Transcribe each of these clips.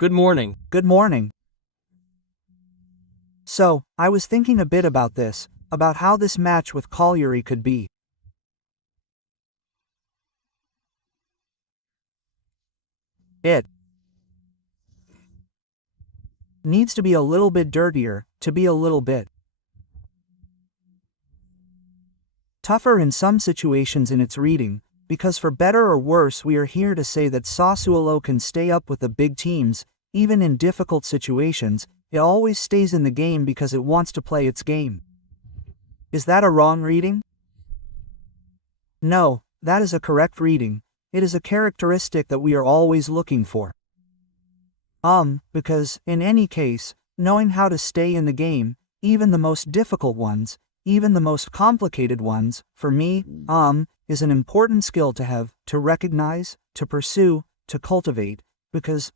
Good morning. Good morning. So, I was thinking a bit about this, about how this match with colliery could be. It needs to be a little bit dirtier, to be a little bit tougher in some situations in its reading, because for better or worse we are here to say that Sassuolo can stay up with the big teams, even in difficult situations. It always stays in the game because it wants to play its game. Is that a wrong reading? No, that is a correct reading. It is a characteristic that we are always looking for. Because, in any case, knowing how to stay in the game, even the most difficult ones, even the most complicated ones, for me, is an important skill to have, to recognize, to pursue, to cultivate, because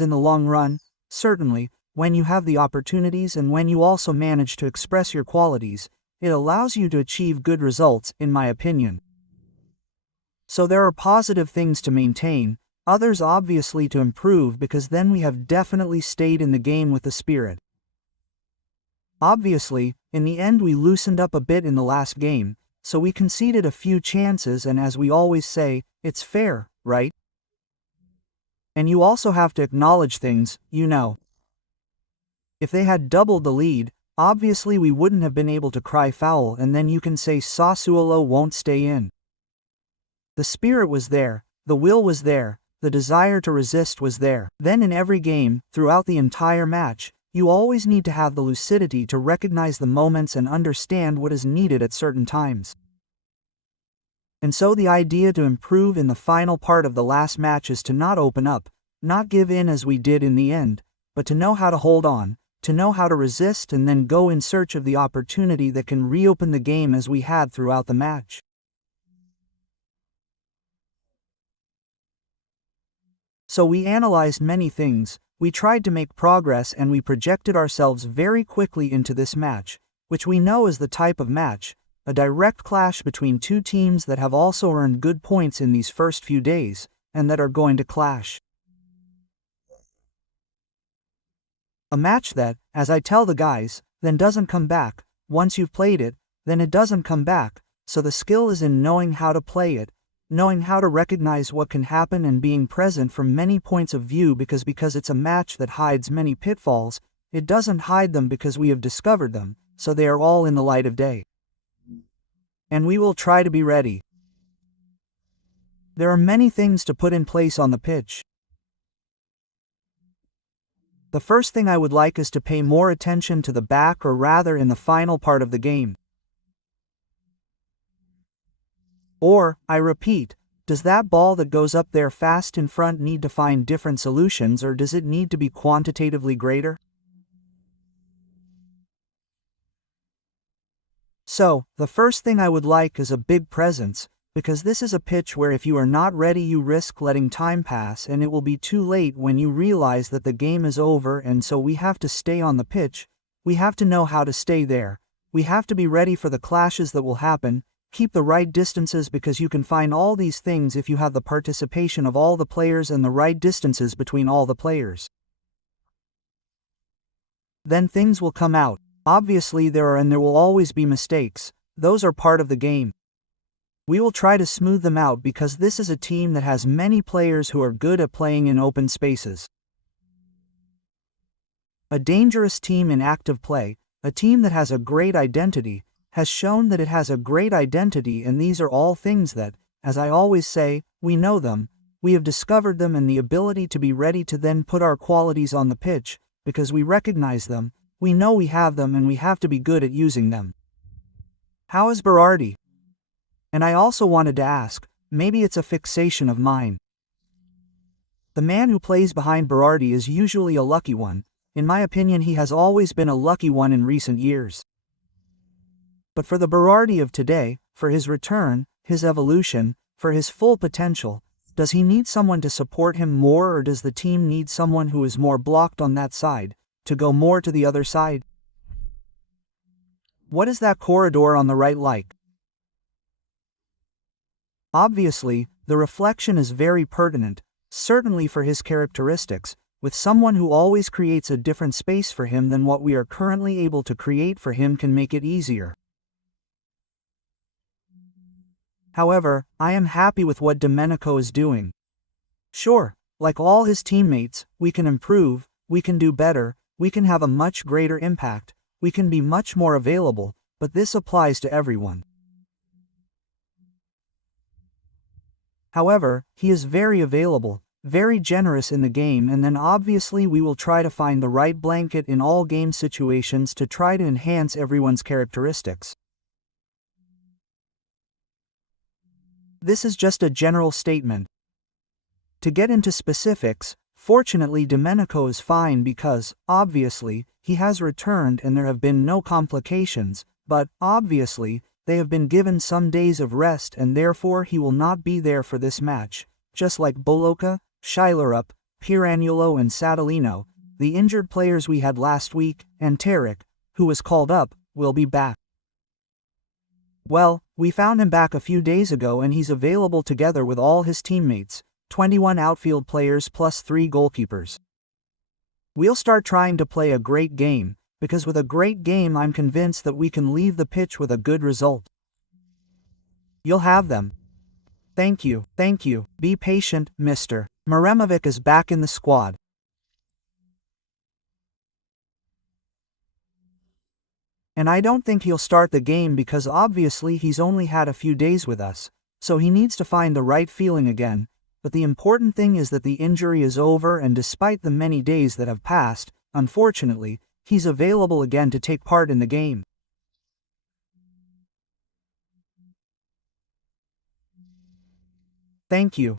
in the long run, certainly, when you have the opportunities and when you also manage to express your qualities, it allows you to achieve good results, in my opinion. So there are positive things to maintain, others obviously to improve, because then we have definitely stayed in the game with the spirit. Obviously, in the end we loosened up a bit in the last game, so we conceded a few chances, and as we always say, it's fair, right? And you also have to acknowledge things, you know. If they had doubled the lead, obviously we wouldn't have been able to cry foul, and then you can say Sassuolo won't stay in. The spirit was there, the will was there, the desire to resist was there. Then in every game, throughout the entire match, you always need to have the lucidity to recognize the moments and understand what is needed at certain times. And so the idea to improve in the final part of the last match is to not open up, not give in as we did in the end, but to know how to hold on, to know how to resist, and then go in search of the opportunity that can reopen the game as we had throughout the match. So we analyzed many things, we tried to make progress, and we projected ourselves very quickly into this match, which we know is the type of match, a direct clash between two teams that have also earned good points in these first few days, and that are going to clash. A match that, as I tell the guys, then doesn't come back. Once you've played it, then it doesn't come back, so the skill is in knowing how to play it, knowing how to recognize what can happen, and being present from many points of view, because it's a match that hides many pitfalls, it doesn't hide them because we have discovered them, so they are all in the light of day. And we will try to be ready. There are many things to put in place on the pitch. The first thing I would like is to pay more attention to the back, or rather in the final part of the game. Or, I repeat, does that ball that goes up there fast in front need to find different solutions, or does it need to be quantitatively greater? So, the first thing I would like is a big presence, because this is a pitch where if you are not ready you risk letting time pass, and it will be too late when you realize that the game is over. And so we have to stay on the pitch, we have to know how to stay there, we have to be ready for the clashes that will happen, keep the right distances, because you can find all these things if you have the participation of all the players and the right distances between all the players. Then things will come out. Obviously there will always be mistakes, those are part of the game. We will try to smooth them out, because this is a team that has many players who are good at playing in open spaces. A dangerous team in active play, a team that has a great identity, has shown that it has a great identity, and these are all things that, as I always say, we know them, we have discovered them, and the ability to be ready to then put our qualities on the pitch, because we recognize them, we know we have them, and we have to be good at using them. How is Berardi? And I also wanted to ask, maybe it's a fixation of mine. The man who plays behind Berardi is usually a lucky one. In my opinion, he has always been a lucky one in recent years. But for the Berardi of today, for his return, his evolution, for his full potential, does he need someone to support him more, or does the team need someone who is more blocked on that side, to go more to the other side? What is that corridor on the right like? Obviously, the reflection is very pertinent, certainly for his characteristics, with someone who always creates a different space for him than what we are currently able to create for him can make it easier. However, I am happy with what Domenico is doing. Sure, like all his teammates, we can improve, we can do better, we can have a much greater impact, we can be much more available, but this applies to everyone. However, he is very available, very generous in the game, and then obviously we will try to find the right blanket in all game situations to try to enhance everyone's characteristics. This is just a general statement. To get into specifics, fortunately Domenico is fine because, obviously, he has returned and there have been no complications, but, obviously, they have been given some days of rest and therefore he will not be there for this match, just like Boloca, Shilerup, Pirannuolo and Sadolino, the injured players we had last week, and Tarek, who was called up, will be back. Well, we found him back a few days ago and he's available together with all his teammates, 21 outfield players plus 3 goalkeepers. We'll start trying to play a great game, because with a great game I'm convinced that we can leave the pitch with a good result. You'll have them. Thank you, be patient, Mr. Maremovic is back in the squad. And I don't think he'll start the game because obviously he's only had a few days with us, so he needs to find the right feeling again, but the important thing is that the injury is over and despite the many days that have passed, unfortunately, he's available again to take part in the game. Thank you.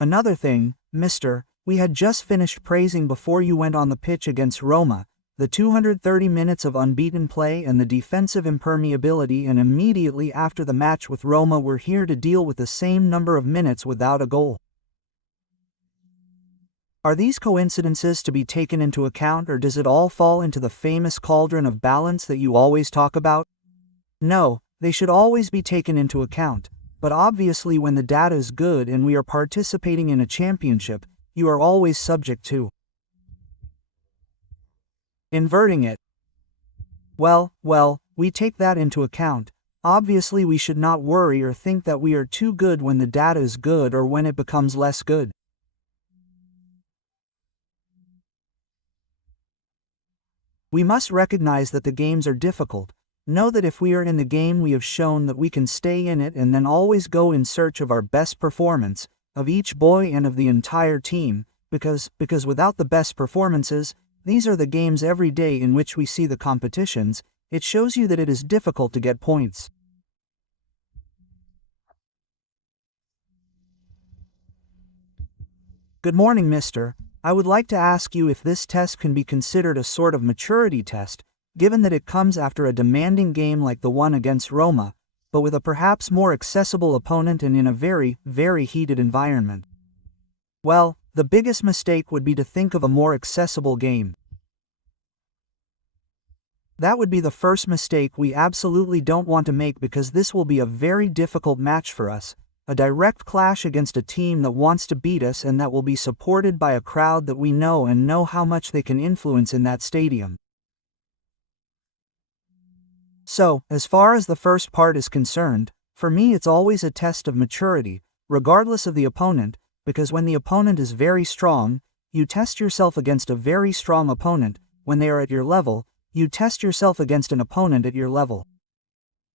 Another thing, Mr., we had just finished praising before you went on the pitch against Roma, the 230 minutes of unbeaten play and the defensive impermeability, and immediately after the match with Roma we're here to deal with the same number of minutes without a goal. Are these coincidences to be taken into account or does it all fall into the famous cauldron of balance that you always talk about? No, they should always be taken into account, but obviously when the data is good and we are participating in a championship, you are always subject to inverting it. Well, we take that into account. Obviously we should not worry or think that we are too good when the data is good or when it becomes less good. We must recognize that the games are difficult. Know that if we are in the game we have shown that we can stay in it and then always go in search of our best performance, of each boy and of the entire team, because without the best performances, these are the games every day in which we see the competitions, it shows you that it is difficult to get points. Good morning, Mr. I would like to ask you if this test can be considered a sort of maturity test, given that it comes after a demanding game like the one against Roma, but with a perhaps more accessible opponent and in a very, very heated environment. Well, the biggest mistake would be to think of a more accessible game. That would be the first mistake we absolutely don't want to make because this will be a very difficult match for us, a direct clash against a team that wants to beat us and that will be supported by a crowd that we know and know how much they can influence in that stadium. So, as far as the first part is concerned, for me it's always a test of maturity, regardless of the opponent, because when the opponent is very strong, you test yourself against a very strong opponent. When they are at your level, you test yourself against an opponent at your level.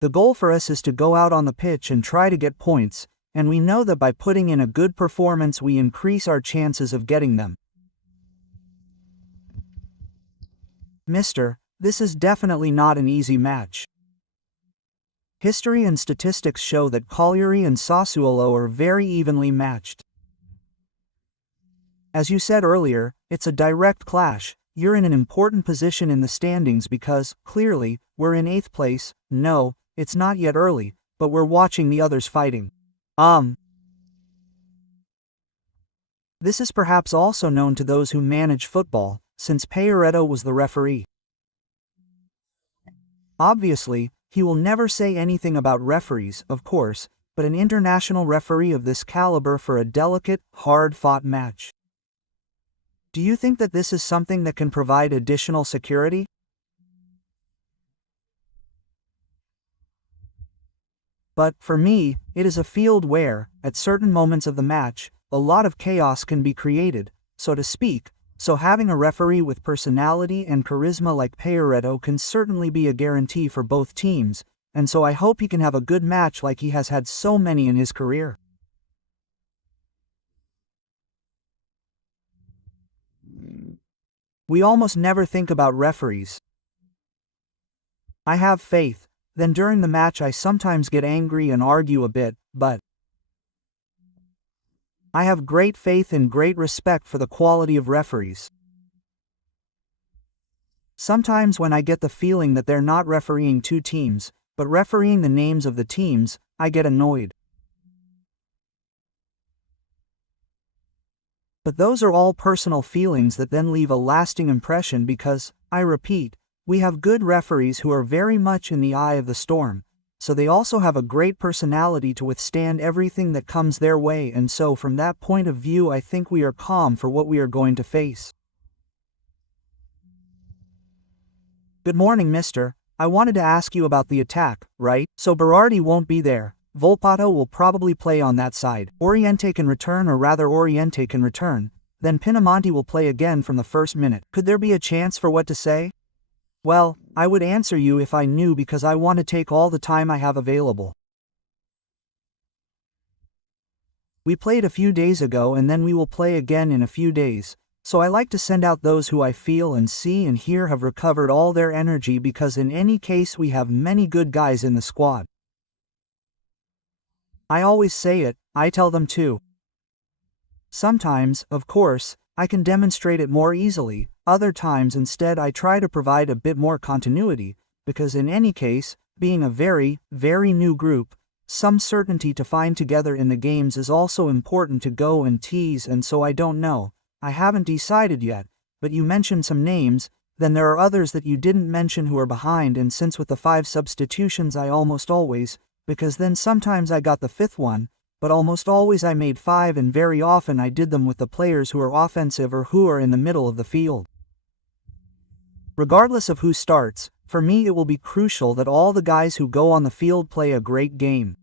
The goal for us is to go out on the pitch and try to get points, and we know that by putting in a good performance we increase our chances of getting them. Mr., this is definitely not an easy match. History and statistics show that Cagliari and Sassuolo are very evenly matched. As you said earlier, it's a direct clash. You're in an important position in the standings because, clearly, we're in 8th place. No, it's not yet early, but we're watching the others fighting. This is perhaps also known to those who manage football, since Payaretto was the referee. Obviously, he will never say anything about referees, of course, but an international referee of this caliber for a delicate, hard-fought match. Do you think that this is something that can provide additional security? But, for me, it is a field where, at certain moments of the match, a lot of chaos can be created, so to speak, so having a referee with personality and charisma like Pareto can certainly be a guarantee for both teams, and so I hope he can have a good match like he has had so many in his career. We almost never think about referees. I have faith. Then during the match I sometimes get angry and argue a bit, but I have great faith and great respect for the quality of referees. Sometimes when I get the feeling that they're not refereeing two teams, but refereeing the names of the teams, I get annoyed. But those are all personal feelings that then leave a lasting impression because, I repeat, we have good referees who are very much in the eye of the storm, so they also have a great personality to withstand everything that comes their way, and so from that point of view I think we are calm for what we are going to face. Good morning, mister. I wanted to ask you about the attack, right? So Berardi won't be there. Volpato will probably play on that side. Oriente can return, or rather Oriente can return. Then Pinamonti will play again from the first minute. Could there be a chance for what to say? Well, I would answer you if I knew because I want to take all the time I have available. We played a few days ago and then we will play again in a few days, so I like to send out those who I feel and see and hear have recovered all their energy because in any case we have many good guys in the squad. I always say it, I tell them too. Sometimes, of course, I can demonstrate it more easily, other times instead I try to provide a bit more continuity, because in any case, being a very, very new group, some certainty to find together in the games is also important to go and tease, and so I don't know, I haven't decided yet, but you mentioned some names, then there are others that you didn't mention who are behind, and since with the 5 substitutions I almost always, because then sometimes I got the 5th one, but almost always I made 5 and very often I did them with the players who are offensive or who are in the middle of the field. Regardless of who starts, for me it will be crucial that all the guys who go on the field play a great game.